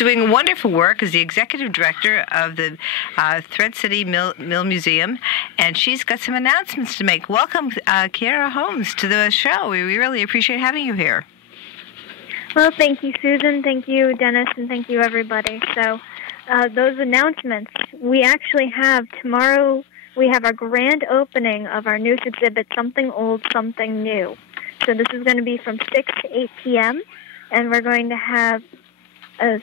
doing wonderful work as the executive director of the Thread City Mill Museum, and she's got some announcements to make. Welcome, Kiara Holmes, to the show. We really appreciate having you here. Well, thank you, Susan. Thank you, Dennis, and thank you, everybody. So, those announcements, we actually have tomorrow, we have our grand opening of our newest exhibit, Something Old, Something New. So this is going to be from 6 to 8 p.m., and we're going to have a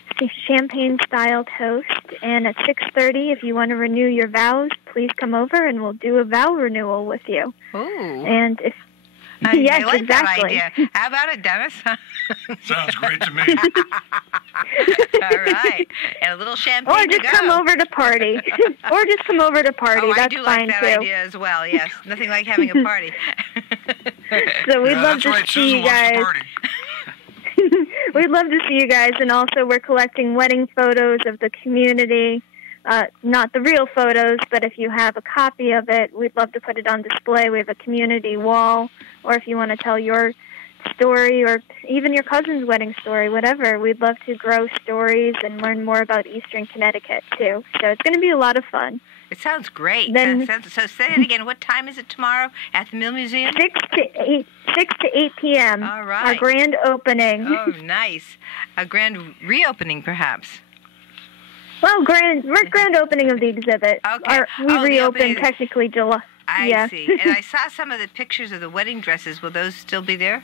champagne-style toast. And at 6:30, if you want to renew your vows, please come over, and we'll do a vow renewal with you. Ooh. And if yes, I like exactly. that idea. How about it, Dennis? Sounds great to me. All right. And a little champagne Or just to go. come over to party. Or just come over to party. Oh, That's I do fine, like that too. idea as well, yes. Nothing like having a party. So we'd love that's to right. see Susan you wants guys. to party. We'd love to see you guys, and also we're collecting wedding photos of the community. Not the real photos, but if you have a copy of it, we'd love to put it on display. We have a community wall, or if you want to tell your story or even your cousin's wedding story, whatever. We'd love to grow stories and learn more about Eastern Connecticut, too. So it's going to be a lot of fun. It sounds great. Then- So say it again. What time is it tomorrow at the Mill Museum? 6 to 8 p.m. All right. Our grand opening. Oh, nice. A grand reopening, perhaps. Well, we're grand opening of the exhibit. Okay. We The reopened opening- technically July. I see. And I saw some of the pictures of the wedding dresses. Will those still be there?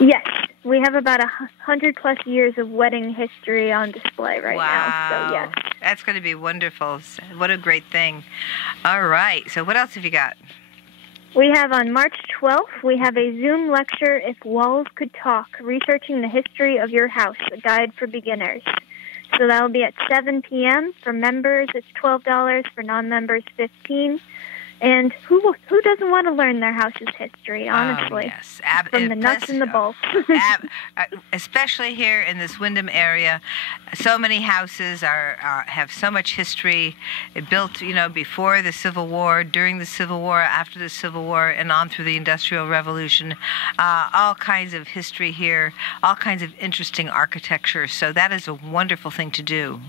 Yes, we have about 100+ years of wedding history on display right Wow. now. So yes, That's going to be wonderful. What a great thing. All right. So what else have you got? we have on March 12th. We have a Zoom lecture, "If Walls Could Talk: Researching the History of Your House: A Guide for Beginners." So that'll be at 7 p.m. For members, it's $12. For non-members, $15. And who doesn't want to learn their house's history, honestly? Yes. From the nuts and the bolts. Especially here in this Wyndham area, so many houses have so much history. Built, before the Civil War, during the Civil War, after the Civil War, and on through the Industrial Revolution. All kinds of history here, all kinds of interesting architecture. So that is a wonderful thing to do.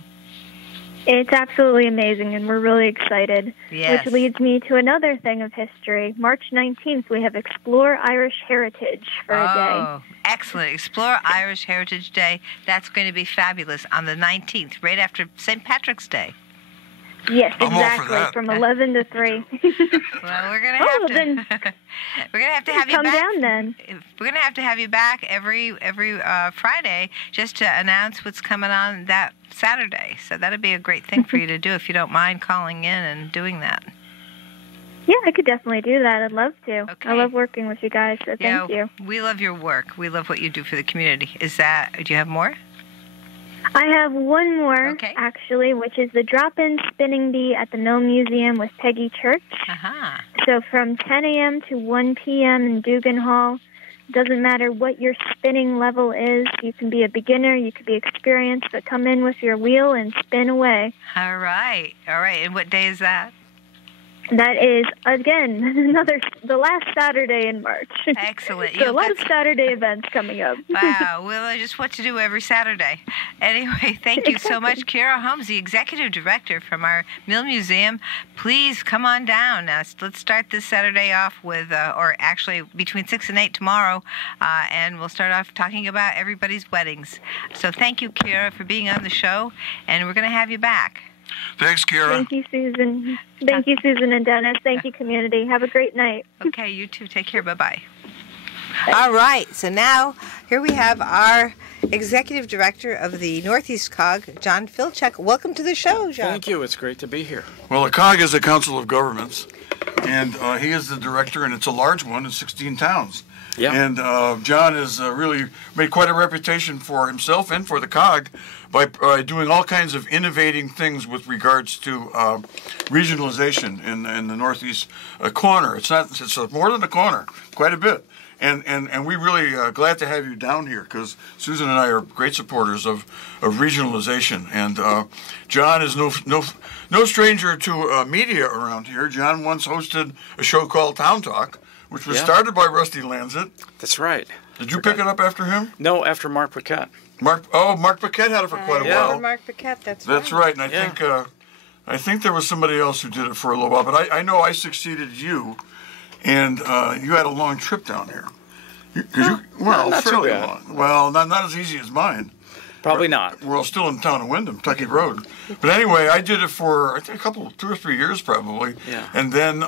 It's absolutely amazing, and we're really excited. Yes. Which leads me to another thing of history. March 19th, we have Explore Irish Heritage for a day. Oh, excellent. Explore Irish Heritage Day. That's going to be fabulous on the 19th, right after St. Patrick's Day. Yes, I'm all for exactly, that. from 11 to 3. Well, we're going to have to. then We're going to have to have you come back. down then. We're going to have you back every Friday just to announce what's coming on that Saturday. So that'd be a great thing for you to do if you don't mind calling in and doing that. Yeah, I could definitely do that. I'd love to. Okay. I love working with you guys, so thank you. We love your work. We love what you do for the community. Do you have more? I have one more, Okay. actually, which is the Drop-In Spinning Bee at the Mill Museum with Peggy Church. Uh-huh. So from 10 a.m. to 1 p.m. in Dugan Hall. Doesn't matter what your spinning level is. You can be a beginner, you could be experienced, but come in with your wheel and spin away. All right. And what day is that? That is, again, the last Saturday in March. Excellent. So a lot of Saturday events coming up. Wow. Well, just what to do every Saturday. Anyway, thank you so much, Kiara Holmes, the Executive Director from our Mill Museum. Please come on down. Let's start this Saturday off with, or actually between 6 and 8 tomorrow, and we'll start off talking about everybody's weddings. So thank you, Kiara, for being on the show, and we're going to have you back. Thanks, Kiara. Thank you, Susan. Thank you, Susan and Dennis. Thank you, community. Have a great night. Okay, you too. Take care. Bye-bye. All right. So now here we have our Executive Director of the Northeast COG, John Filchuk. Welcome to the show, John. Thank you. It's great to be here. Well, the COG is a council of governments, and he is the director, and it's a large one in 16 towns. Yeah. And John has really made quite a reputation for himself and for the COG by doing all kinds of innovating things with regards to regionalization in the northeast corner. It's more than a corner, quite a bit. And we really glad to have you down here because Susan and I are great supporters of regionalization. And John is no stranger to media around here. John once hosted a show called Town Talk, which was started by Rusty Lancet. That's right. Did you pick it up after him? No, after Mark Paquette. Mark Paquette had it for quite a while. Mark Paquette, that's right. And I think there was somebody else who did it for a little while. But I know I succeeded you, and you had a long trip down here. Not fairly too bad. long. Well, not as easy as mine. Probably not. We're all still in town of Wyndham, Tuckett Road. But anyway, I did it for, I think, 2 or 3 years probably. Yeah. And then the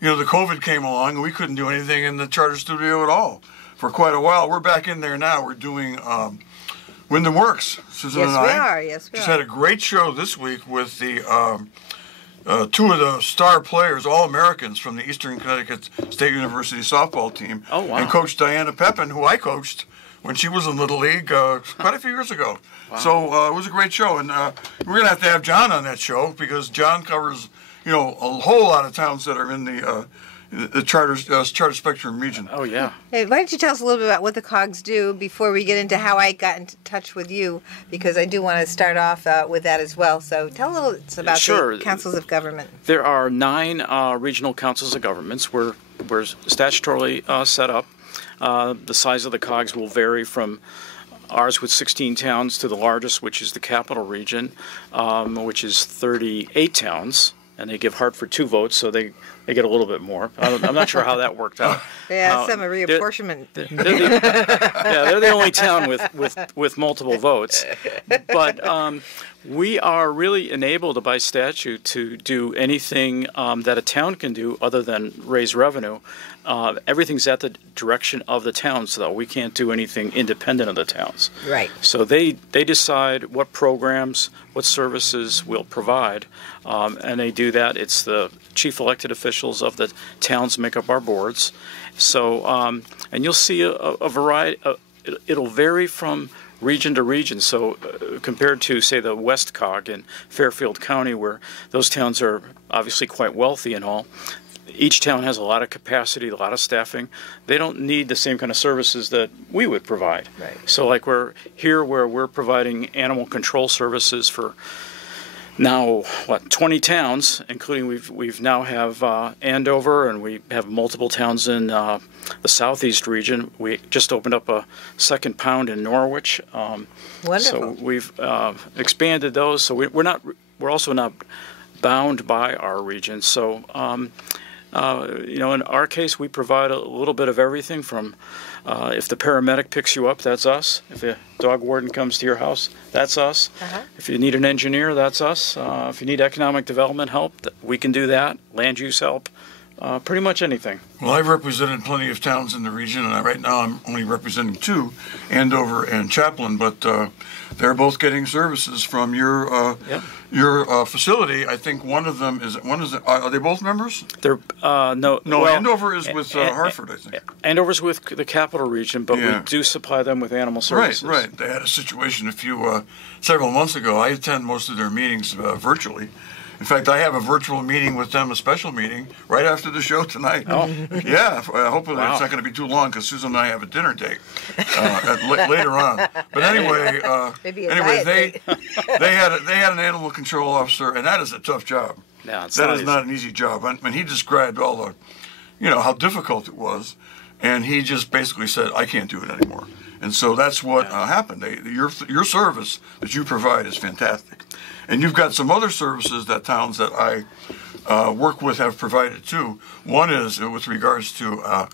COVID came along, and we couldn't do anything in the charter studio at all for quite a while. We're back in there now. We're doing Wyndham Works, Susan and I. Yes, we are. Just had a great show this week with the 2 of the star players, all Americans from the Eastern Connecticut State University softball team. Oh, wow. And Coach Diana Pepin, who I coached when she was in Little League quite a few years ago. Wow. So it was a great show. And we're going to have John on that show because John covers, a whole lot of towns that are in the charter spectrum region. Oh, yeah. Hey, why don't you tell us a little bit about what the COGs do before we get into how I got in touch with you, because I do want to start off with that as well. So tell a little about the councils of government. There are 9 regional councils of governments. We're statutorily set up. The size of the COGs will vary from ours with 16 towns to the largest, which is the capital region, which is 38 towns. And they give Hartford 2 votes, so they get a little bit more. I'm not sure how that worked out. Yeah, some reapportionment. They're the only town with multiple votes. But we are really enabled by statute to do anything that a town can do other than raise revenue. Everything's at the direction of the towns, though. We can't do anything independent of the towns. Right. So they decide what programs, what services we'll provide, and they do that. It's the chief elected officials of the towns make up our boards. So, and you'll see a variety. It'll vary from region to region. So compared to, say, the West Cog in Fairfield County, where those towns are obviously quite wealthy and all, each town has a lot of capacity, a lot of staffing. They don't need the same kind of services that we would provide. Right. So like we're here where we're providing animal control services for now, 20 towns, including we've now have Andover, and we have multiple towns in the southeast region. We just opened up a second pound in Norwich. Wonderful. So we've expanded those. So we're also not bound by our region. So in our case, we provide a little bit of everything from if the paramedic picks you up, that's us. If the dog warden comes to your house, that's us. Uh-huh. If you need an engineer, that's us. If you need economic development help, we can do that. Land use help, pretty much anything. Well, I've represented plenty of towns in the region, and right now I'm only representing 2, Andover and Chaplin, but they're both getting services from your facility. I think one of them is. Are they both members? They're no. Well, Andover is with Hartford, I think. Andover's with the capital region, but we do supply them with animal services. Right. They had a situation several months ago. I attend most of their meetings virtually. In fact, I have a virtual meeting with them, a special meeting, right after the show tonight. Oh. Yeah, hopefully it's not going to be too long because Susan and I have a dinner date later on. But anyway, they had an animal control officer, and that is a tough job. Yeah, that is not an easy job. I mean, he described all the, how difficult it was, and he just basically said, "I can't do it anymore." And so that's what happened. Your service that you provide is fantastic. And you've got some other services that towns that I work with have provided too. One is with regards to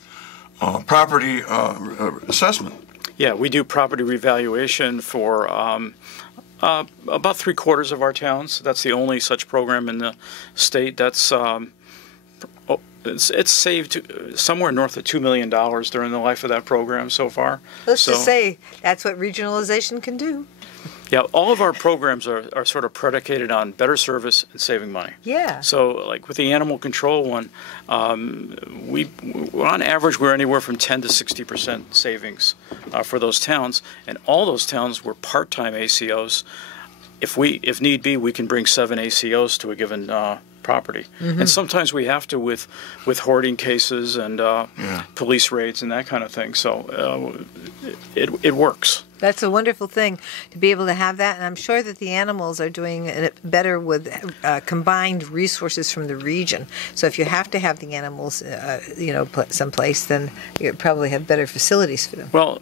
property assessment. Yeah, we do property revaluation for about 3/4 of our towns. That's the only such program in the state. That's it's saved somewhere north of $2 million during the life of that program so far. Let's just say that's what regionalization can do. Yeah, all of our programs are sort of predicated on better service and saving money. Yeah. So, like with the animal control one, we on average we're anywhere from 10 to 60% savings for those towns, and all those towns were part-time ACOs. If need be, we can bring 7 ACOs to a given property. And sometimes we have to with hoarding cases and police raids and that kind of thing. So it works. That's a wonderful thing to be able to have that, and I'm sure that the animals are doing it better with combined resources from the region. So if you have to have the animals, someplace, then you probably have better facilities for them. Well,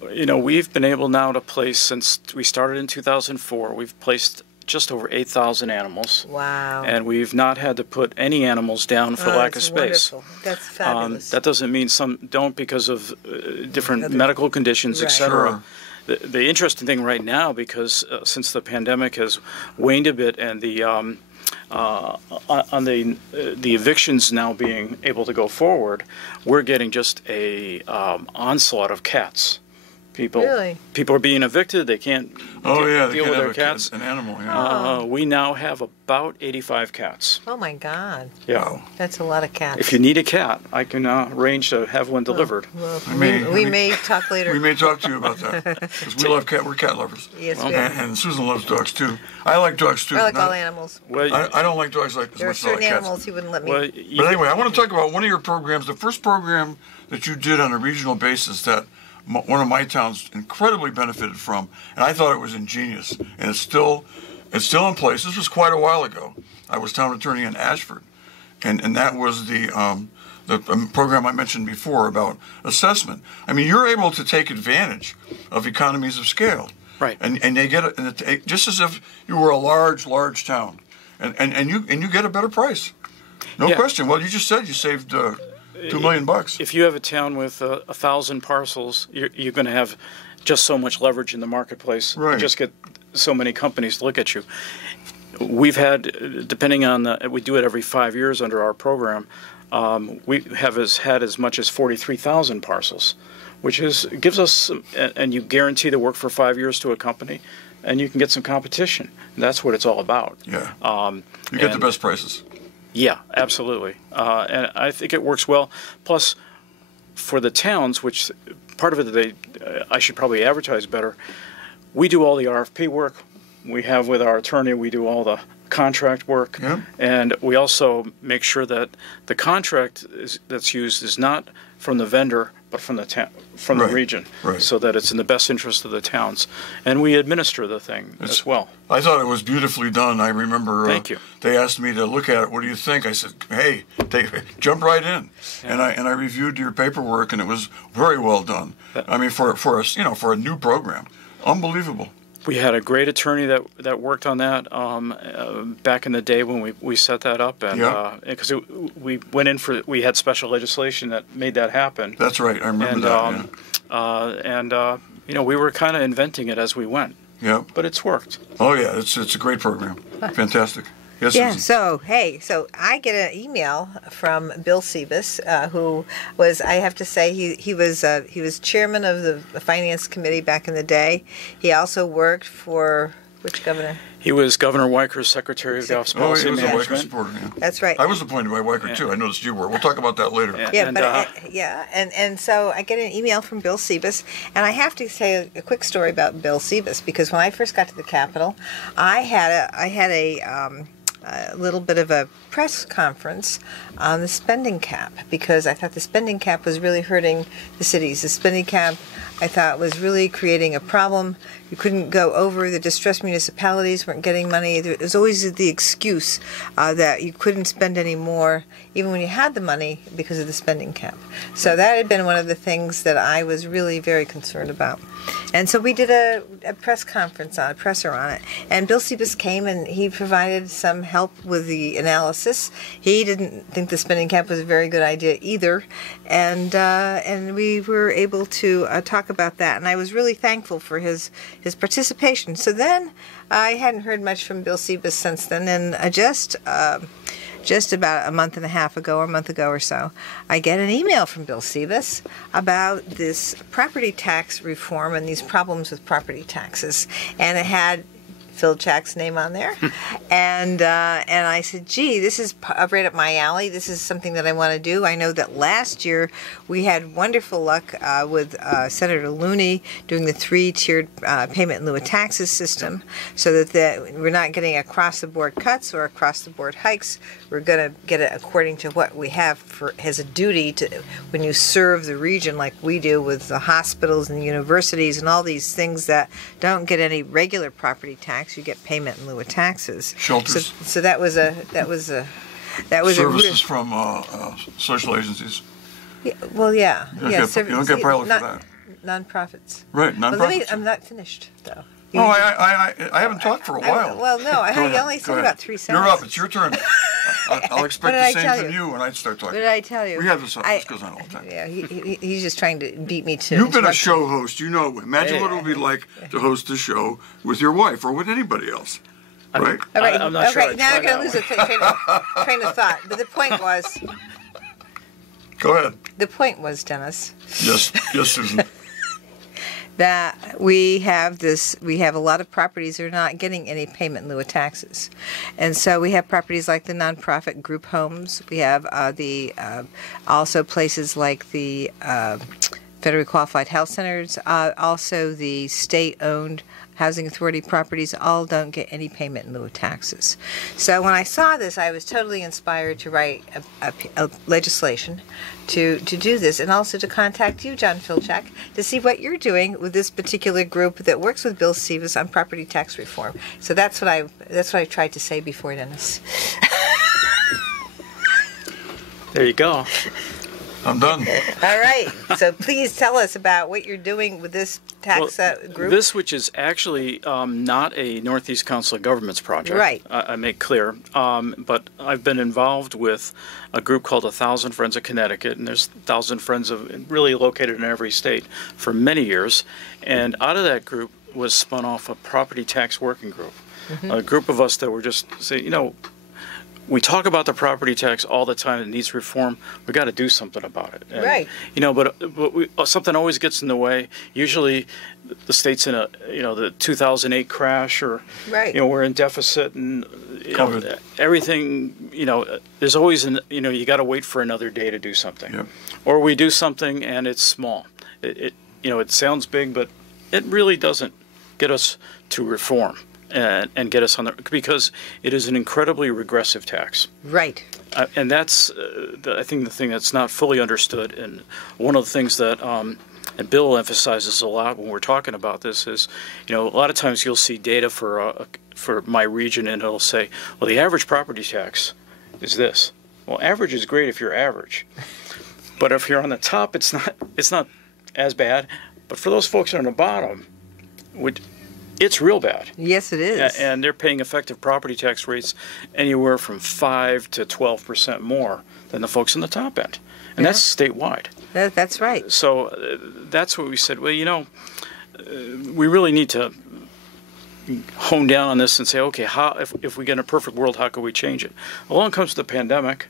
we've been able now to place, since we started in 2004, we've placed just over 8,000 animals. Wow. And we've not had to put any animals down for lack of space. Wonderful. That's fabulous. That doesn't mean some don't because of different medical conditions, Right. etc. Sure. The interesting thing right now, because since the pandemic has waned a bit and the evictions now being able to go forward, we're getting just a onslaught of cats. People are being evicted. They can't deal with their cats. An animal. We now have about 85 cats. Oh my God. Yeah. Wow. That's a lot of cats. If you need a cat, I can arrange to have one delivered. Well, We may talk later. We may talk to you about that because we're cat lovers. Yes, Well, we are. And Susan loves dogs too. I like dogs too. I like all animals. Well, I don't like dogs like as There are much as I like certain cats. animals you wouldn't let me. well, But anyway, I want to talk about one of your programs, the first program that you did on a regional basis that one of my towns incredibly benefited from, and I thought it was ingenious, and it's still in place. This was quite a while ago. I was town attorney in Ashford, and that was the program I mentioned before about assessment. I mean, you're able to take advantage of economies of scale, Right. And they get it just as if you were a large town, and you get a better price, no Yeah. question. Well, you just said you saved $2 million. if you have a town with 1,000 parcels, you're going to have just so much leverage in the marketplace. Right. You just get so many companies to look at you. We've had, depending on we do it every 5 years under our program. We have had as much as 43,000 parcels, which gives us, and you guarantee the work for 5 years to a company, and you can get some competition. And that's what it's all about. Yeah. You get the best prices. Yeah, absolutely. And I think it works well. Plus, for the towns, which part of it I should probably advertise better, we do all the RFP work. We have with our attorney, we do all the contract work. Yeah. And we also make sure that the contract that's used is not from the vendor, but from the Right, the region, right. so that it's in the best interest of the towns. And we administer the thing as well. I thought it was beautifully done. I remember Thank you. They asked me to look at it. What do you think? I said, hey, jump right in. Yeah. And I reviewed your paperwork, and it was very well done. I mean, for a new program, unbelievable. We had a great attorney that worked on that back in the day when we set that up, and Yeah. because we had special legislation that made that happen. That's right. I remember that. We were kind of inventing it as we went, Yeah. but it's worked. Oh yeah, it's a great program. Fantastic. Yes. Yeah. Susan. So I get an email from Bill Sebas, who was, I have to say, he was chairman of the finance committee back in the day. He also worked for which governor? He was Governor Weiker's Secretary of Office Oh, Policy he was a Weicker Management. supporter. Yeah. That's right. I was appointed by Weicker too. I noticed you were. We'll talk about that later. Yeah. And so I get an email from Bill Sebas, and I have to say a quick story about Bill Sebas, because when I first got to the Capitol, I had a little bit of a press conference on the spending cap, because I thought the spending cap was really hurting the cities. The spending cap, I thought, was really creating a problem. You couldn't go over. The distressed municipalities weren't getting money. There was always the excuse that you couldn't spend any more, even when you had the money, because of the spending cap. So that had been one of the things that I was really very concerned about. And so we did a press conference on a presser on it. And Bill Sebas came, and he provided some help with the analysis. He didn't think the spending cap was a very good idea either. And we were able to talk about that. And I was really thankful for his participation. So then I hadn't heard much from Bill Sebas since then. And just about a month ago or so, I get an email from Bill Sebas about this property tax reform and these problems with property taxes. And it had Filchak's name on there, and I said, "Gee, this is right up my alley. This is something that I want to do." I know that last year we had wonderful luck with Senator Looney doing the 3-tiered payment in lieu of taxes system, so that we're not getting across-the-board cuts or across-the-board hikes. We're going to get it according to what we have as a duty to when you serve the region like we do with the hospitals and the universities and all these things that don't get any regular property tax. You get payment in lieu of taxes. Shelters. So that was a services from social agencies. Yeah, well, yeah. You don't get pilot for that. Nonprofits. Right, nonprofits. Well, I'm not finished though. Oh, I haven't talked for a while. Well, no, I only said about 3 sentences. You're up. It's your turn. I'll expect the same from you when I start talking. What did I tell you? We have this goes on all the time. Yeah, he's just trying to beat me to. You've been a show host. You know. Imagine what it would be like to host a show with your wife or with anybody else. Right? All right. I'm not sure. Okay, now I'm going to lose a train of thought. But the point was. Go ahead. The point was, Dennis. Yes, Susan. That we have a lot of properties that are not getting any payment in lieu of taxes. And so we have properties like the nonprofit group homes. We have also places like the federally qualified health centers, also the state-owned housing authority properties all don't get any payment in lieu of taxes. So when I saw this, I was totally inspired to write a legislation to do this, and also to contact you, John Filchak, to see what you're doing with this particular group that works with Bill Sivas on property tax reform. So that's what I tried to say before, Dennis. There you go. I'm done. All right. So please tell us about what you're doing with this tax group. This, which is actually not a Northeast Council of Governments project. Right. I make clear. But I've been involved with a group called 1,000 Friends of Connecticut, and there's 1,000 Friends really located in every state for many years. And out of that group was spun off a property tax working group. Mm-hmm. A group of us that were just saying, we talk about the property tax all the time. It needs reform. We got to do something about it. And, right. But something always gets in the way. Usually, the state's in the 2008 crash, or right. We're in deficit, and everything. There's always you got to wait for another day to do something, yep. Or we do something and it's small. It sounds big, but it really doesn't get us to reform. And get us on because it is an incredibly regressive tax. Right. And that's, I think, the thing that's not fully understood. And one of the things that, and Bill emphasizes a lot when we're talking about this is, a lot of times you'll see data for my region, and it'll say, well, the average property tax is this. Well, average is great if you're average, but if you're on the top, it's not as bad. But for those folks on the bottom, it's real bad. Yes, it is. And they're paying effective property tax rates anywhere from 5 to 12% more than the folks in the top end. And that's statewide. That's right. So that's what we said, well, we really need to hone down on this and say, okay, if we get in a perfect world, how can we change it? Along comes the pandemic.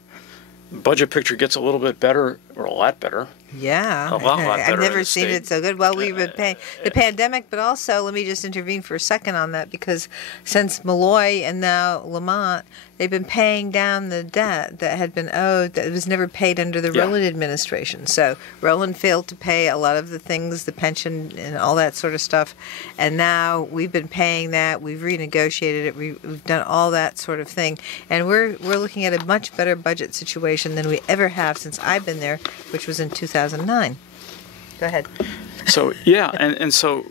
The budget picture gets a little bit better, or a lot better. Yeah. A lot better. I've never seen it so good. Well, we've been paying the pandemic, but also, let me just intervene for a second on that, because since Malloy and now Lamont, they've been paying down the debt that had been owed that was never paid under the Rowland administration. So Rowland failed to pay a lot of the things, the pension and all that sort of stuff. And now we've been paying that. We've renegotiated it. We've done all that sort of thing. And we're looking at a much better budget situation than we ever have since I've been there, which was in 2009. Go ahead. So, yeah, and so,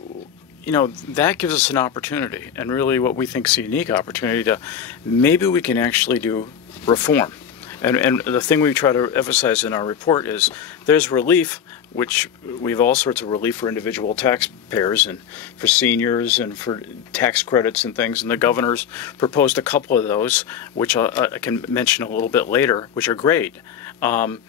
that gives us an opportunity, and really what we think is a unique opportunity to maybe we can actually do reform. And the thing we try to emphasize in our report is there's relief, which we have all sorts of relief for individual taxpayers and for seniors and for tax credits and things. And the governor's proposed a couple of those, which I can mention a little bit later, which are great. But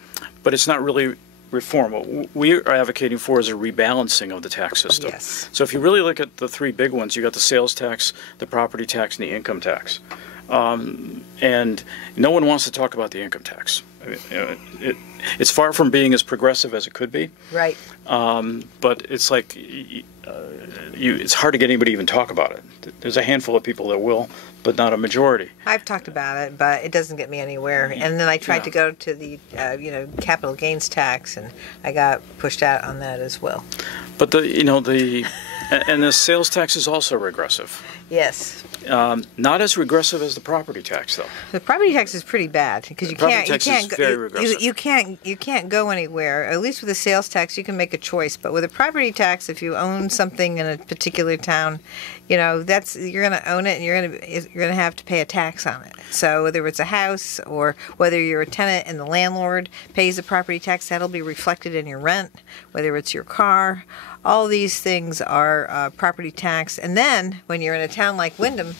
it's not really reform. What we are advocating for is a rebalancing of the tax system. Yes. So if you really look at the three big ones, you got the sales tax, the property tax, and the income tax. And no one wants to talk about the income tax. It's far from being as progressive as it could be. Right. But it's like it's hard to get anybody to even talk about it. There's a handful of people that will, but not a majority. I've talked about it, but it doesn't get me anywhere. And then I tried to go to the, capital gains tax, and I got pushed out on that as well. But the sales tax is also regressive. Yes. Not as regressive as the property tax, though. The property tax is pretty bad because you can't go anywhere. At least with the sales tax, you can make a choice. But with a property tax, if you own something in a particular town, you're going to own it, and you're going to have to pay a tax on it. So whether it's a house or whether you're a tenant and the landlord pays a property tax, that'll be reflected in your rent. Whether it's your car, all these things are property tax. And then when you're in a town like Windham,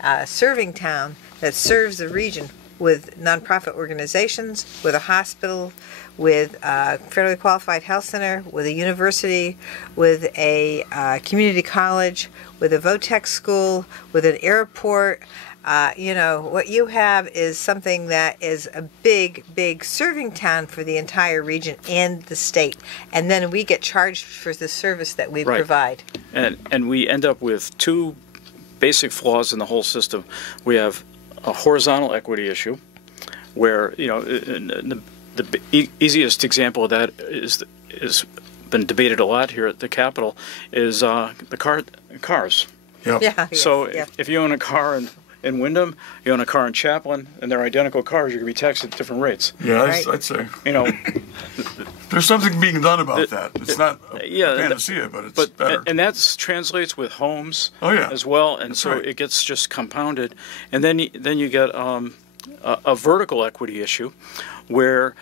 a serving town that serves the region with nonprofit organizations, with a hospital, with a federally qualified health center, with a university, with a community college, with a VOTEC school, with an airport. What you have is something that is a big, big serving town for the entire region and the state. And then we get charged for the service that we provide. And we end up with two basic flaws in the whole system. We have a horizontal equity issue where, the easiest example of that is been debated a lot here at the Capitol is the cars. Yep. Yeah. So if you own a car in Windham, you own a car in Chaplin, and they're identical cars, you're going to be taxed at different rates. Yeah, I'd say. There's something being done about that. It's not a panacea, but it's better. And that translates with homes as well, and That's so right. it gets just compounded. And then you get a vertical equity issue where,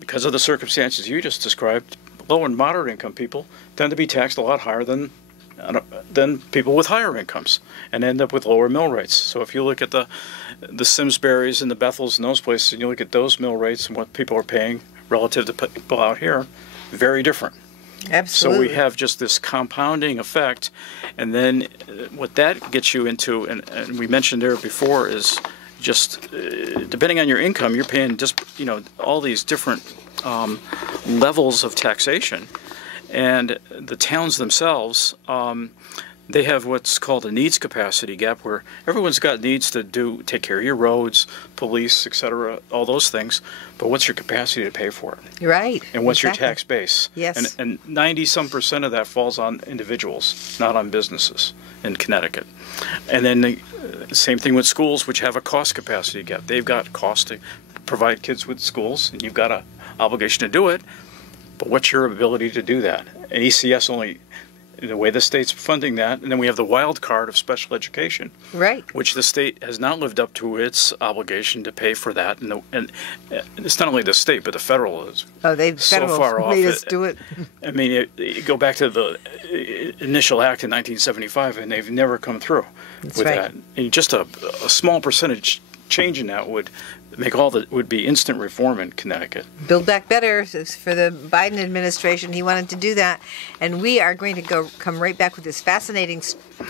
because of the circumstances you just described, low and moderate income people tend to be taxed a lot higher than people with higher incomes and end up with lower mill rates. So if you look at the Simsburys and the Bethels and those places, and you look at those mill rates and what people are paying relative to people out here, very different. Absolutely. So we have just this compounding effect, and then what that gets you into, and we mentioned there before, is just depending on your income, you're paying just all these different levels of taxation. And the towns themselves, they have what's called a needs capacity gap, where everyone's got needs to take care of your roads, police, etc., all those things. But what's your capacity to pay for it? Right. And what's your tax base? Yes. And 90-some% of that falls on individuals, not on businesses in Connecticut. And then the same thing with schools, which have a cost capacity gap. They've got cost to provide kids with schools, and you've got an obligation to do it. But what's your ability to do that? And ECS only, the way the state's funding that, and then we have the wild card of special education, Right. which the state has not lived up to its obligation to pay for that. And it's not only the state, but the federal is so far off. Made us do it. I mean, you go back to the initial act in 1975, and they've never come through with that. And just a small percentage change in that would be instant reform in Connecticut. Build Back Better for the Biden administration. He wanted to do that. And we are going to come right back with this fascinating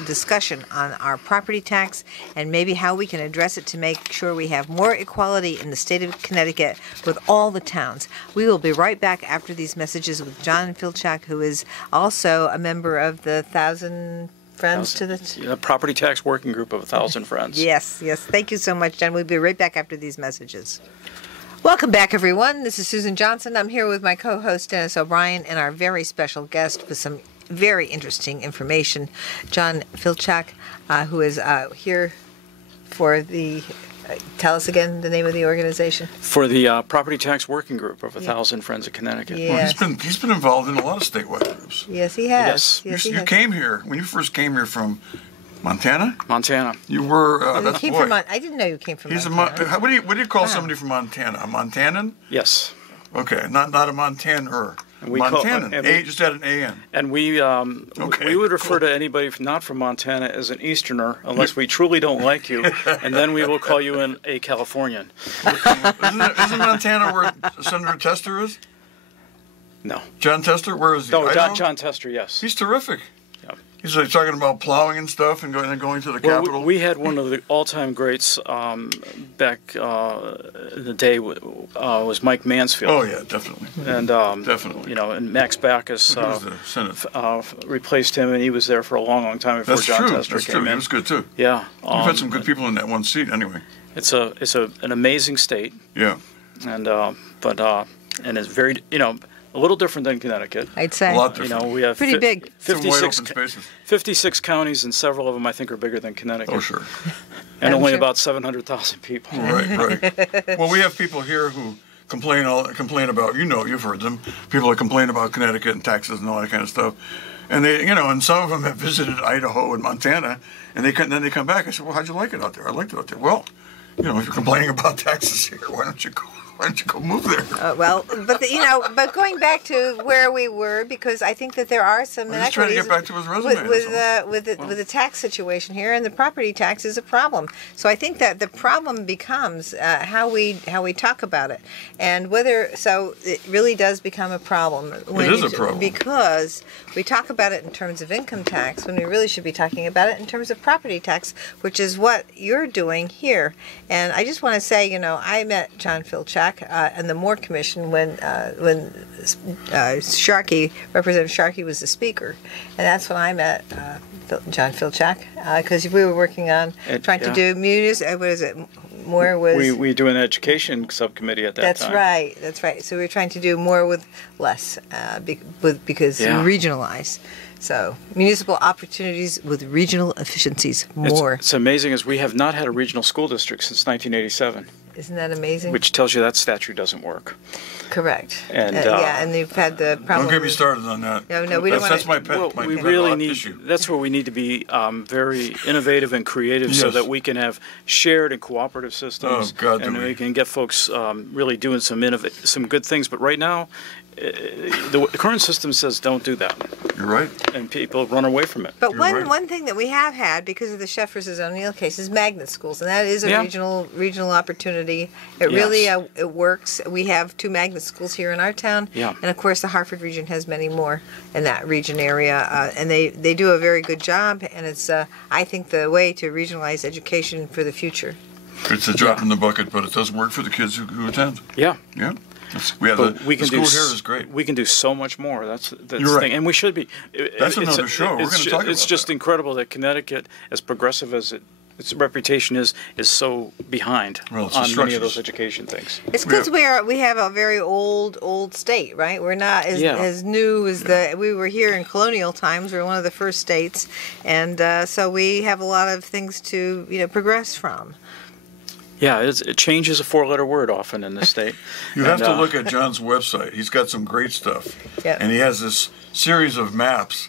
discussion on our property tax and maybe how we can address it to make sure we have more equality in the state of Connecticut with all the towns. We will be right back after these messages with John Filchak, who is also a member of the 1,000 Friends to the Property Tax Working Group of 1,000 Friends. Yes. Thank you so much, John. We'll be right back after these messages. Welcome back, everyone. This is Susan Johnson. I'm here with my co-host, Dennis O'Brien, and our very special guest with some very interesting information, John Filchak, who is here for the... tell us again the name of the organization. For the Property Tax Working Group of 1,000 Friends of Connecticut. Yes. Well, he's been involved in a lot of statewide groups. Yes, he has. Yes. You came here when you first came here from Montana. You were I didn't know you came from Montana. What do you call somebody from Montana? A Montanan? Yes. Okay, not a Montaner. We Montanan. call, just add an A-N. And we would refer to anybody not from Montana as an Easterner unless we truly don't like you, and then we will call you a Californian. Isn't Montana where Senator Tester is? No. John Tester? Where is he? No, John Tester, yes. He's terrific. Yeah. He's like talking about plowing and stuff and going to the Capitol. We had one of the all-time greats back in the day was Mike Mansfield. Oh yeah, definitely. And definitely. And Max Backus He was the Senate. replaced him, and he was there for a long, long time before That's John true. Tester That's came true. in. He was good too. Yeah, We've had some good people in that one seat anyway. It's an amazing state. Yeah. And and it's very a little different than Connecticut. I'd say. A lot different. We have Pretty big. Some wide open spaces. 56 counties, and several of them I think are bigger than Connecticut. Oh sure. And I'm only sure. about 700,000 people. Right. Well, we have people here who complain about. You've heard them. People that complain about Connecticut and taxes and all that kind of stuff. And they, and some of them have visited Idaho and Montana, and then they come back. I said, well, how'd you like it out there? I liked it out there. Well, if you're complaining about taxes here, why don't you go move there? But going back to where we were, because I think that there are some I'm just trying to inequities get back to his resume. with the tax situation here, and the property tax is a problem. So I think that the problem becomes how we talk about it, and it really does become a problem. It is a problem because we talk about it in terms of income tax when we really should be talking about it in terms of property tax, which is what you're doing here. And I just want to say, I met John Filchak and the Moore Commission when Sharkey, Representative Sharkey, was the speaker, and that's when I met John Filchak because we were working on trying to do what is it? More was we do an education subcommittee at that time. That's right. So we were trying to do more with less, because we regionalize. So municipal opportunities with regional efficiencies more. It's amazing as we have not had a regional school district since 1987. Isn't that amazing? Which tells you that statute doesn't work. Correct. And and they've had the problem. Don't get me started on that. No, we don't want to. That's my pet. Well, my we pet really need. issue. That's where we need to be very innovative and creative, so Yes. that we can have shared and cooperative systems, Oh, God, do and we. we can get folks really doing some good things. But right now, the current system says don't do that, You're right. and people run away from it. But You're right. one thing that we have had because of the Sheff versus O'Neill case is magnet schools, and that is a regional opportunity. It really it works. We have 2 magnet schools here in our town, and of course the Hartford region has many more in that region area, and they do a very good job. And it's I think the way to regionalize education for the future. It's a drop in the bucket, but it does work for the kids who attend. Yeah. Yeah. We have the school here is great. We can do so much more. That's the You're right. thing, and we should be. That's another show. We're going to talk about It's just incredible that Connecticut, as progressive as its reputation is so behind on many of those education things. It's because we have a very old state, right? We're not as new as we were here in colonial times. We're one of the first states, and so we have a lot of things to progress from. Yeah, change is a 4-letter word often in this state. You have to look at John's website. He's got some great stuff. Yep. And he has this series of maps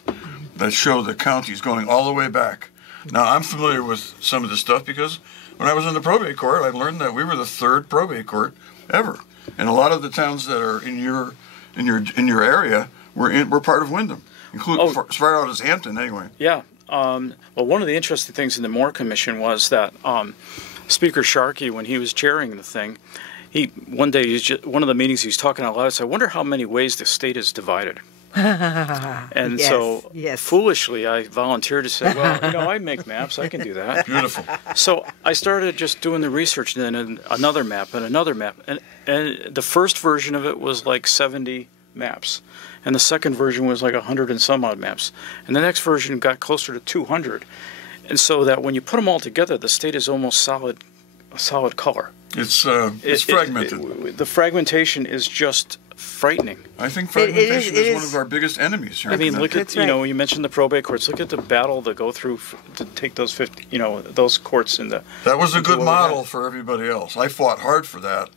that show the counties going all the way back. Now, I'm familiar with some of this stuff because when I was in the probate court, I learned that we were the 3rd probate court ever. And a lot of the towns that are in your area were part of Wyndham, including as far out as Hampton, anyway. Yeah. Well, one of the interesting things in the Moore Commission was that Speaker Sharkey, when he was chairing the thing, one day one of the meetings he's talking out loud said, "I wonder how many ways the state is divided." And foolishly, I volunteered to say, "Well, I make maps. I can do that." Beautiful. So I started just doing the research, and then another map, and another map, and the first version of it was like 70 maps, and the second version was like 100 and some odd maps, and the next version got closer to 200. And so that when you put them all together, the state is almost a solid color. It's fragmented. The fragmentation is just frightening. I think fragmentation is one of our biggest enemies here. I mean, look at you mentioned the probate courts. Look at the battle to go through to take those 50, those courts in the. That was a good model for everybody else. I fought hard for that,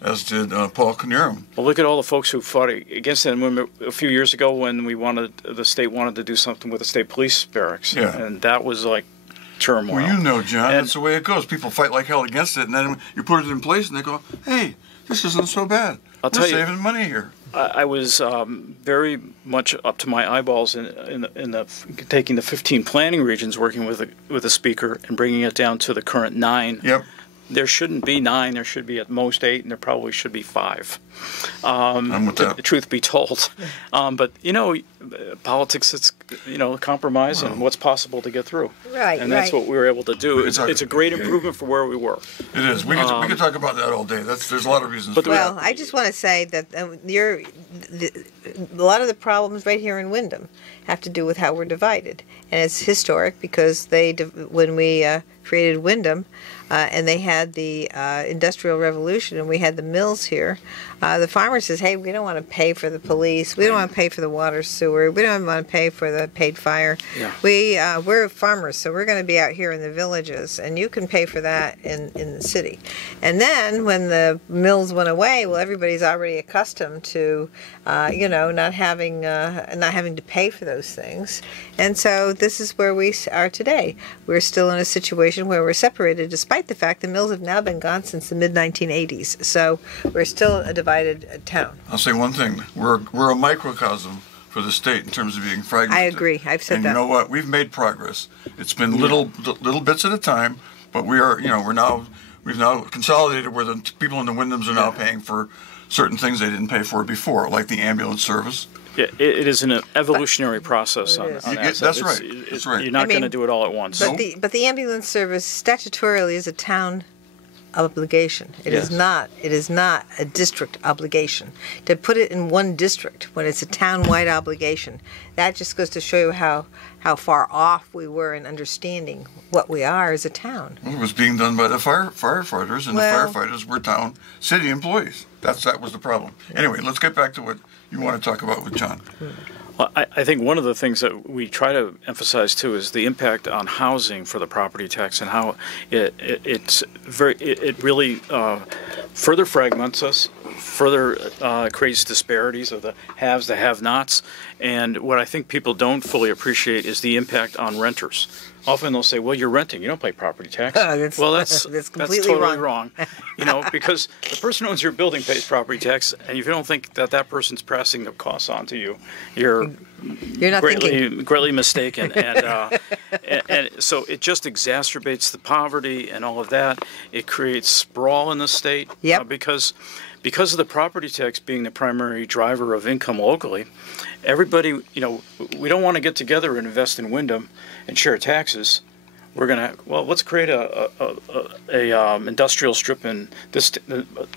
as did Paul Knierim. Well, look at all the folks who fought against it. Remember a few years ago when the state wanted to do something with the state police barracks, and that was like turmoil. Well, John, that's the way it goes. People fight like hell against it, and then you put it in place, and they go, "Hey, this isn't so bad. We're saving money here." I was very much up to my eyeballs in taking the 15 planning regions, working with the speaker, and bringing it down to the current 9. Yep. there shouldn't be 9. There should be at most 8, and there probably should be 5. I'm with that. The truth be told, but politics, it's compromise and what's possible to get through. Right, and that's what we were able to do. It's a great improvement for where we were. It is. We could talk about that all day. There's a lot of reasons. Well, I just want to say that a lot of the problems right here in Windham have to do with how we're divided, and it's historic because when we created Windham, and they had the Industrial Revolution, and we had the mills here. The farmer says, "Hey, we don't want to pay for the police. We don't want to pay for the water, sewer. We don't want to pay for the paid fire. Yeah. We're farmers, so we're going to be out here in the villages, and you can pay for that in the city." And then when the mills went away, well, everybody's already accustomed to, not having to pay for those things, and so this is where we are today. We're still in a situation where we're separated, despite the fact the mills have now been gone since the mid-1980s. So we're still a divided town. I'll say one thing: we're a microcosm for the state in terms of being fragmented. I agree. I've said and that. And you know what? We've made progress. It's been little bits at a time, but we've now consolidated where the people in the Windhams are now paying for certain things they didn't pay for before, like the ambulance service. Yeah, it is an evolutionary process on that. That's right. That's right. You're not going to do it all at once. But the ambulance service statutorily is a town obligation. It is not a district obligation. To put it in one district when it's a town-wide obligation, that just goes to show you how far off we were in understanding what we are as a town. Well, it was being done by the firefighters, and the firefighters were city employees. That was the problem. Anyway, let's get back to what you want to talk about with John. Well, I think one of the things that we try to emphasize too is the impact on housing for the property tax and how it really further fragments us, further creates disparities of the haves, the have-nots, and what I think people don't fully appreciate is the impact on renters. Often they'll say, "Well, you're renting. You don't pay property tax." That's completely totally wrong. Because the person who owns your building pays property tax, and if you don't think that person's passing the costs on to you, you're not greatly mistaken. And so it just exacerbates the poverty and all of that. It creates sprawl in the state. Yep. Because of the property tax being the primary driver of income locally, everybody, we don't want to get together and invest in Windham and share taxes. We're going to, let's create a industrial strip in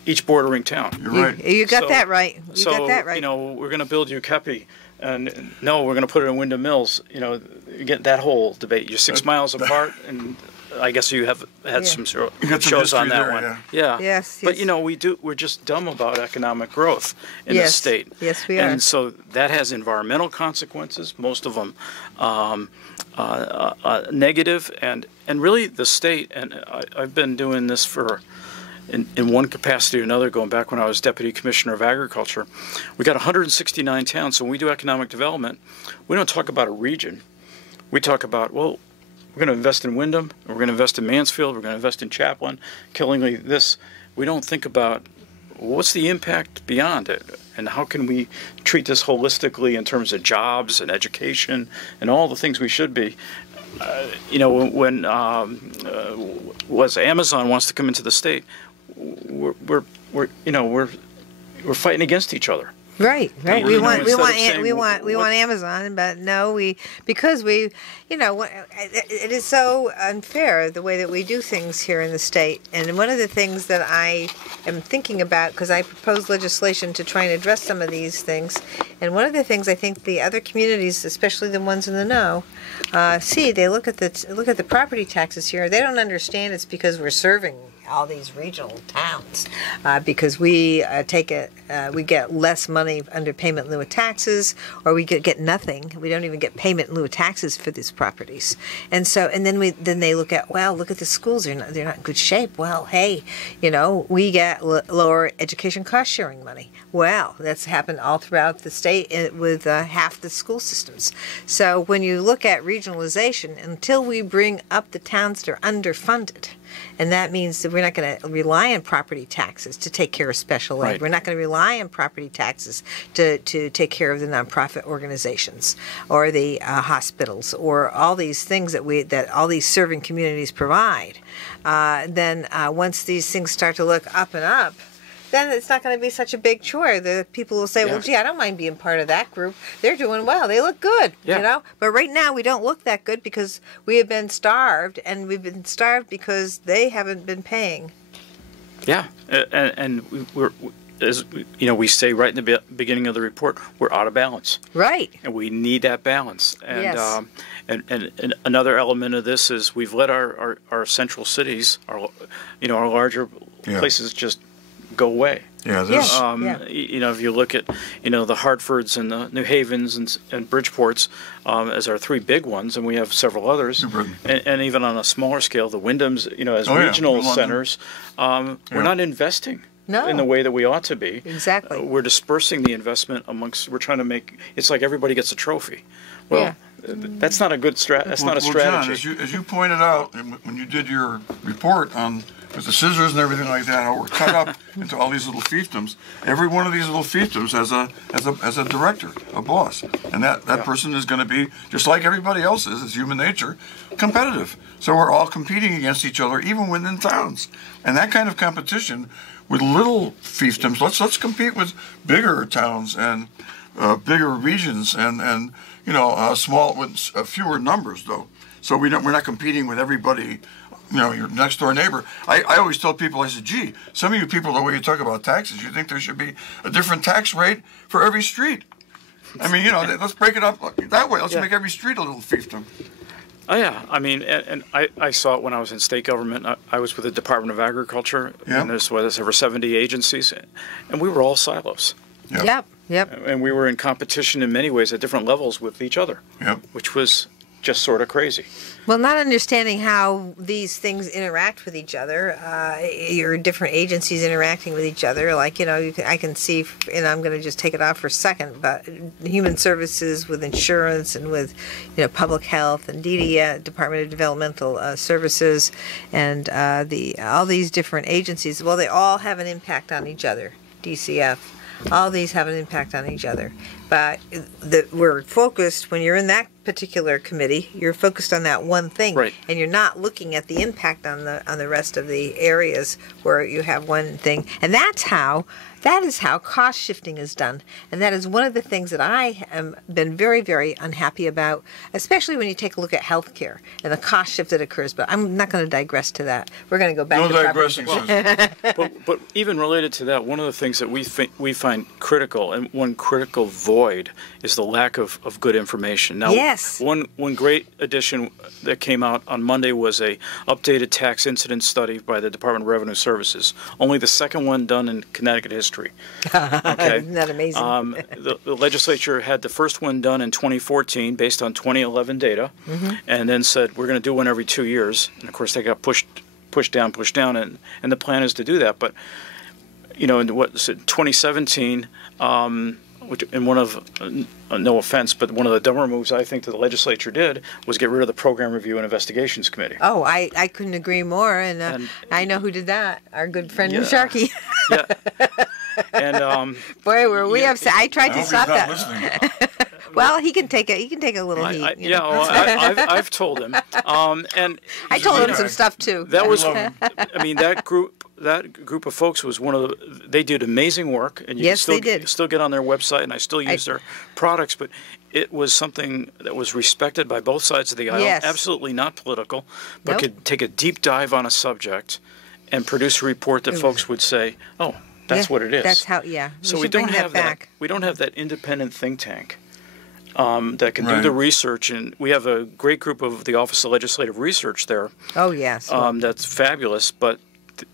each bordering town. You're right. You got that right. Got that right. We're going to build Ukepi, and no, we're going to put it in Windham Mills. You get that whole debate. You're 6 miles apart, and I guess you have had some shows on that there, one. Yeah. Yes. But we're just dumb about economic growth in the state. Yes, we are. And so that has environmental consequences, most of them negative, and really the state, and I've been doing this in one capacity or another, going back when I was Deputy Commissioner of Agriculture. We got 169 towns, so when we do economic development, we don't talk about a region. We talk about, we're going to invest in Windham, we're going to invest in Mansfield, we're going to invest in Chaplin, Killingly, this. We don't think about what's the impact beyond it, and how can we treat this holistically in terms of jobs and education and all the things we should be. When Amazon wants to come into the state, we're fighting against each other. Right. We want Amazon, but no, it is so unfair the way that we do things here in the state. And one of the things that I am thinking about, because I proposed legislation to try and address some of these things, and one of the things I think the other communities, especially the ones in the know, they look at the property taxes here. They don't understand it's because we're serving all these regional towns, because we get less money under payment in lieu of taxes, or we get nothing. We don't even get payment in lieu of taxes for these properties. And so, and then they look at, look at the schools. They're not in good shape. Well, hey, we get lower education cost sharing money. Well, that's happened all throughout the state with half the school systems. So when you look at regionalization, until we bring up the towns that are underfunded, And that means that we're not going to rely on property taxes to take care of special ed. Right. We're not going to rely on property taxes to take care of the nonprofit organizations or the hospitals or all these things that all these serving communities provide. Then once these things start to look up and up, then it's not going to be such a big chore. The people will say, well, gee, I don't mind being part of that group. They're doing well. They look good, you know. But right now we don't look that good because we have been starved, and we've been starved because they haven't been paying. Yeah, and we're, as you know, we say right in the beginning of the report, we're out of balance. Right. And we need that balance. And Yes. And another element of this is we've let our central cities, our larger places just go away. Yeah, this. You know, if you look at, the Hartfords and the New Havens and Bridgeports as our three big ones, and we have several others, and even on a smaller scale, the Wyndhams, as regional centers, we're not investing in the way that we ought to be. Exactly. We're dispersing the investment we're trying to make, it's like everybody gets a trophy. Well, that's not a good that's not a strategy. John, as you pointed out when you did your report on with the scissors and everything like that, how we're cut up into all these little fiefdoms. Every one of these little fiefdoms has a director, a boss, and that person is going to be, just like everybody else is, it's human nature, competitive. So we're all competing against each other, even within towns. And that kind of competition with little fiefdoms, let's compete with bigger towns and bigger regions and small with fewer numbers though. So we're not competing with everybody. Your next door neighbor. I always tell people, I said, gee, some of you people, the way you talk about taxes, you think there should be a different tax rate for every street. I mean, let's break it up that way. Let's make every street a little fiefdom. Oh, yeah. I mean, and I saw it when I was in state government. I was with the Department of Agriculture, and there's over 70 agencies, and we were all silos. Yep. And we were in competition in many ways at different levels with each other, which was just sort of crazy. Well, not understanding how these things interact with each other, your different agencies interacting with each other, like, I can see, and I'm going to just take it off for a second, but human services with insurance and with, public health and DD, Department of Developmental Services, and all these different agencies, well, they all have an impact on each other, DCF. All these have an impact on each other. But we're focused, when you're in that particular committee, you're focused on that one thing. Right. And you're not looking at the impact on the rest of the areas where you have one thing. And that is how cost shifting is done. And that is one of the things that I have been very, very unhappy about, especially when you take a look at healthcare and the cost shift that occurs. But I'm not going to digress to that. We're going to go back No to digressing. But even related to that, one of the things that we find critical, and one critical void, is the lack of good information. Now, one great addition that came out on Monday was a updated tax incident study by the Department of Revenue Services. Only the second one done in Connecticut history. Okay. Isn't that amazing? The legislature had the first one done in 2014 based on 2011 data, and then said we're going to do one every 2 years. And of course, they got pushed down, and the plan is to do that. But in 2017, which in one of no offense, but one of the dumber moves I think that the legislature did was get rid of the Program Review and Investigations Committee. Oh, I couldn't agree more, and I know who did that. Our good friend Sharkey. Yeah. And boy, were we upset. I tried to stop that. Listening. Well, he can take a little heat. I've told him, and I told him some stuff too. That was, that group of folks was they did amazing work, and you can still get on their website, and I still use their products, but it was something that was respected by both sides of the aisle, absolutely not political, but could take a deep dive on a subject and produce a report that folks would say, oh, that's what it is. That's how, So we don't have that. We don't have that independent think tank that can do the research, and we have a great group of the Office of Legislative Research there. Oh yes. That's fabulous, but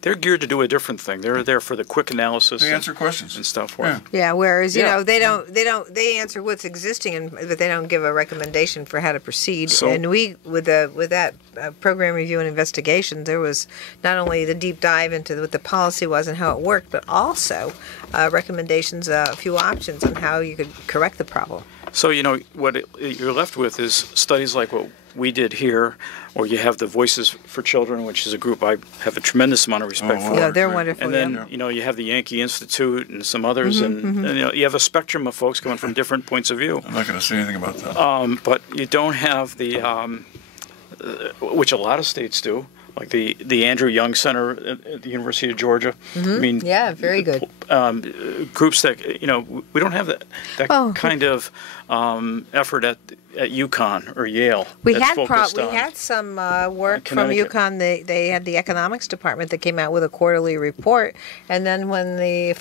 they're geared to do a different thing. They're there for the quick analysis. They answer questions and stuff. Yeah. Whereas they answer what's existing, but they don't give a recommendation for how to proceed. So, and we with that program review and investigation, there was not only the deep dive into what the policy was and how it worked, but also recommendations, a few options on how you could correct the problem. So what you're left with is studies like what we did here, or you have the Voices for Children, which is a group I have a tremendous amount of respect for. Yeah, they're wonderful. And then, yeah. you have the Yankee Institute and some others, and you have a spectrum of folks coming from different points of view. I'm not going to say anything about that. But you don't have the, which a lot of states do, like the Andrew Young Center at the University of Georgia. I mean, Yeah, very good. Groups that, we don't have that kind of effort at UConn or Yale. We that's had focused we on- had some work from Connecticut. UConn. They had the economics department that came out with a quarterly report, and then when the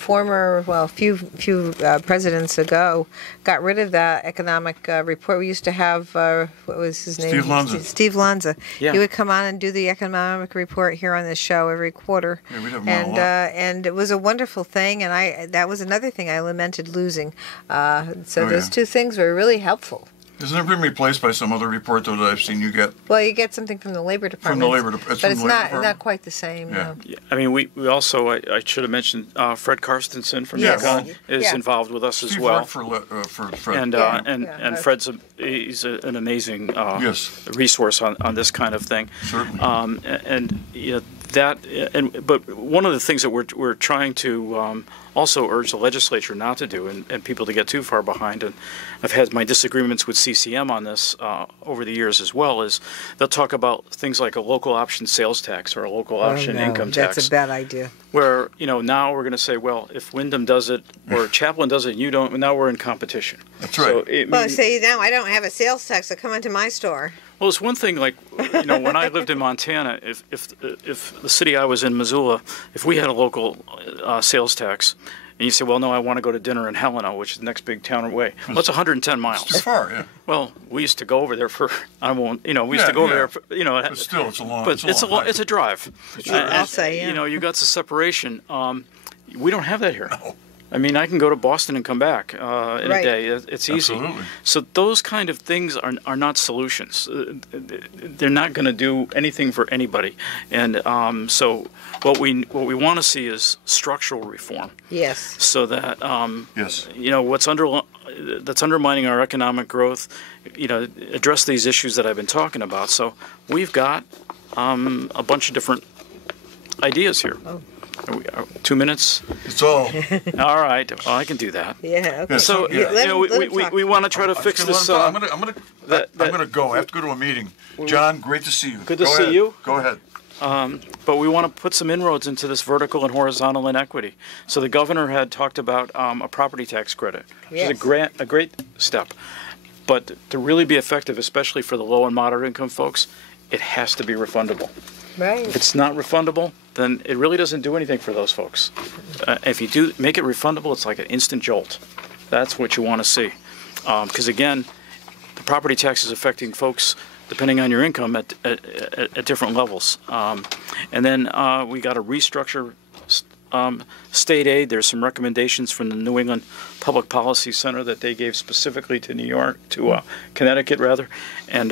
few presidents ago got rid of that economic report, we used to have what was his name? Steve Lanza. Steve Lanza. Yeah. He would come on and do the economic report here on this show every quarter. Yeah, we'd have him on a lot. And it was a wonderful thing, and that was another thing I lamented losing. So those yeah. two things were really helpful. Isn't it been replaced by some other report, though, that I've seen you get? Well, you get something from the Labor Department. It's but from it's the Labor not Department? quite the same. Yeah. No. Yeah, I mean, we also, I should have mentioned Fred Karstensen from Yes. UConn is Yeah. involved with us as Steve well. worked for Fred. And Yeah. Fred's he's an amazing Yes. resource on this kind of thing. Certainly. But one of the things that we're trying to also urge the legislature not to do, and people to get too far behind, and I've had my disagreements with CCM on this over the years as well, is they'll talk about things like a local option sales tax or a local option income tax. That's a bad idea. Where, now we're going to say, well, if Wyndham does it or Chaplin does it and you don't, now we're in competition. That's right. So Well, say now I don't have a sales tax, so come into my store. well, it's one thing, like, when I lived in Montana, if the city I was in, Missoula, if we had a local sales tax, and you say, well, no, I want to go to dinner in Helena, which is the next big town away. Well, it's 110 miles. It's too far, yeah. Well, we used to go over there for, we used to go over there for, But still, it's a long but it's a drive. Sure, I'll say, yeah. You got the separation. We don't have that here. No. I mean, I can go to Boston and come back in a Right. day. It's easy. Absolutely. So those kind of things are not solutions. They're not going to do anything for anybody. And so what we want to see is structural reform, Yes. so that Yes. that's undermining our economic growth. Address these issues that I've been talking about. So we've got a bunch of different ideas here. Oh. 2 minutes? It's all. All right. Well, I can do that. Yeah. Okay. So Yeah. Let him talk. we want to try to fix this. I'm gonna go. I have to go to a meeting. John, great to see you. Good to Go see ahead. you. Go ahead. But we want to put some inroads into this vertical and horizontal inequity. So the governor had talked about a property tax credit, which is Yes. a great step. But to really be effective, especially for the low and moderate income folks, it has to be refundable. Right. If it's not refundable, then it really doesn't do anything for those folks. If you do make it refundable, it's like an instant jolt. That's what you want to see. Because again, the property tax is affecting folks depending on your income at different levels. And then we got to restructure state aid. There's some recommendations from the New England Public Policy Center that they gave specifically to Connecticut rather, and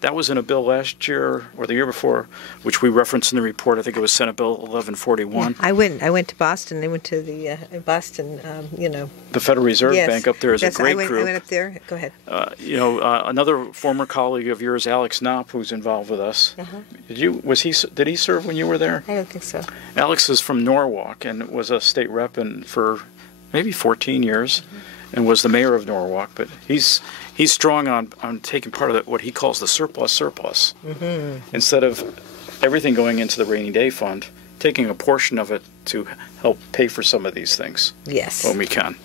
that was in a bill last year or the year before, which we referenced in the report. I think it was Senate Bill 1141. I went to Boston. I went to the Boston. The Federal Reserve Yes. Bank up there is a Yes, great I went group. up there. Go ahead. Another former colleague of yours, Alex Knopp, who's involved with us. Did he serve when you were there? I don't think so. Alex is from Norwalk and was a state rep for maybe 14 years, and was the mayor of Norwalk. But he's strong on taking part of what he calls the surplus. Instead of everything going into the rainy day fund, taking a portion of it to help pay for some of these things. Yes. When we can,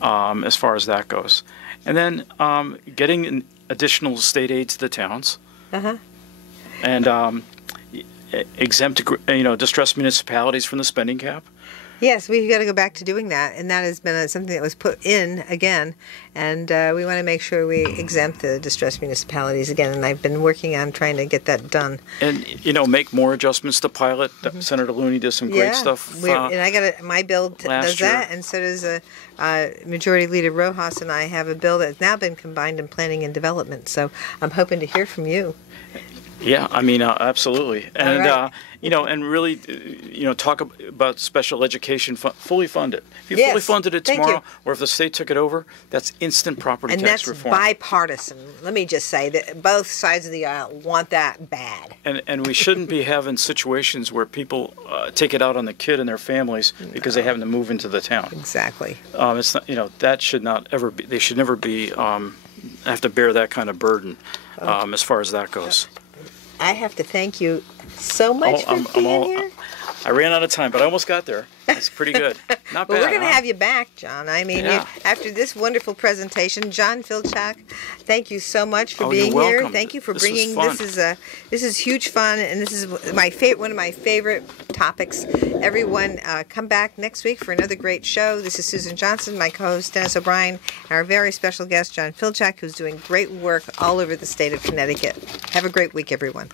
as far as that goes. And then getting an additional state aid to the towns. And exempt, distressed municipalities from the spending cap. Yes, we've got to go back to doing that, and that has been something that was put in again, and we want to make sure we exempt the distressed municipalities again, and I've been working on trying to get that done. And, make more adjustments to pilot. Senator Looney did some great stuff. And I got my bill does year. that, and so does Majority Leader Rojas, and I have a bill that's now been combined in planning and development, so I'm hoping to hear from you. Yeah, I mean, absolutely. And, right. And really, talk about special education fully funded. If you Yes, fully funded it thank tomorrow, you. or if the state took it over, that's instant property And tax that's reform. bipartisan. Let me just say that both sides of the aisle want that bad. And we shouldn't be having situations where people take it out on the kid and their families because they happen to move into the town. Exactly. It's not, that should not ever be. They should never be have to bear that kind of burden as far as that goes. I have to thank you so much for being here. I ran out of time, but I almost got there. That's pretty good. Not bad. Well, we're going to huh? have you back, John. I mean, Yeah. after this wonderful presentation, John Filchak, thank you so much for Oh, being you're here. welcome. Thank you for This was bringing fun. this is huge fun, and this is one of my favorite topics. Everyone, come back next week for another great show. This is Susan Johnson, my co-host Dennis O'Brien, and our very special guest John Filchak, who's doing great work all over the state of Connecticut. Have a great week, everyone.